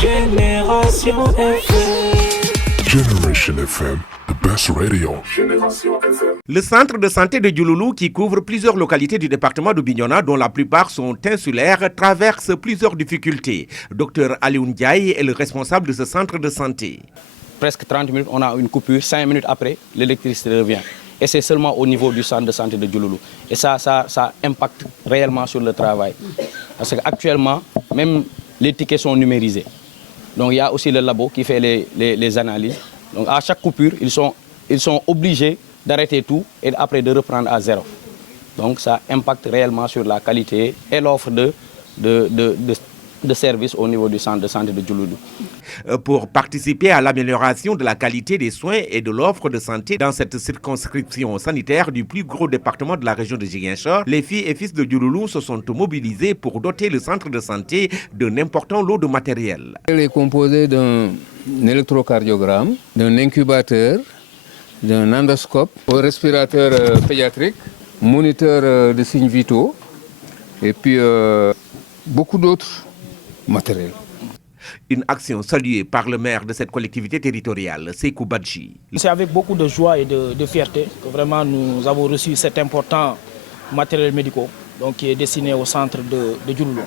Génération FM. Generation FM, the best radio. Le centre de santé de Diouloulou, qui couvre plusieurs localités du département de Bignona, dont la plupart sont insulaires, traverse plusieurs difficultés. Dr Alioune Ndiaye est le responsable de ce centre de santé. Presque 30 minutes, on a une coupure. 5 minutes après, l'électricité revient. Et c'est seulement au niveau du centre de santé de Diouloulou. Et ça impacte réellement sur le travail. Parce qu'actuellement, même les tickets sont numérisés. Donc il y a aussi le labo qui fait les analyses. Donc à chaque coupure, ils sont obligés d'arrêter tout et après de reprendre à zéro. Donc ça impacte réellement sur la qualité et l'offre de services au niveau du centre de santé de Diouloulou. Pour participer à l'amélioration de la qualité des soins et de l'offre de santé dans cette circonscription sanitaire du plus gros département de la région de Ziguinchor, les filles et fils de Diouloulou se sont mobilisés pour doter le centre de santé d'un important lot de matériel. Elle est composée d'un électrocardiogramme, d'un incubateur, d'un endoscope, un respirateur pédiatrique, moniteur de signes vitaux et puis beaucoup d'autres matériels. Une action saluée par le maire de cette collectivité territoriale, Sekou Badji. C'est avec beaucoup de joie et de fierté que vraiment nous avons reçu cet important matériel médical qui est destiné au centre de Diouloulou.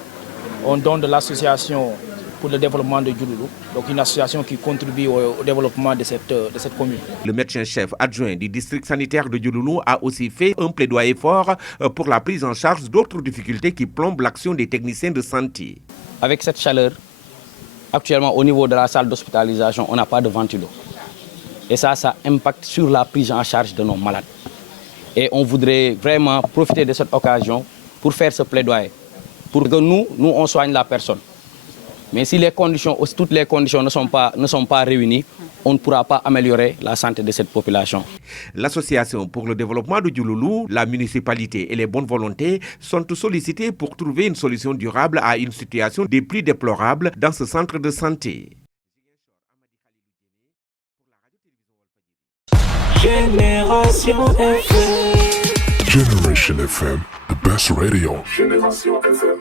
On donne de l'association pour le développement de Diouloulou, donc une association qui contribue au développement de cette commune. Le médecin-chef adjoint du district sanitaire de Diouloulou a aussi fait un plaidoyer fort pour la prise en charge d'autres difficultés qui plombent l'action des techniciens de santé. Avec cette chaleur, actuellement au niveau de la salle d'hospitalisation, on n'a pas de ventilo. Et ça impacte sur la prise en charge de nos malades. Et on voudrait vraiment profiter de cette occasion pour faire ce plaidoyer, pour que nous on soigne la personne. Mais si toutes les conditions ne sont pas réunies, on ne pourra pas améliorer la santé de cette population. L'association pour le développement de Diouloulou, la municipalité et les bonnes volontés sont sollicités pour trouver une solution durable à une situation des plus déplorables dans ce centre de santé. Génération FM. Generation FM, the best radio. Génération FM.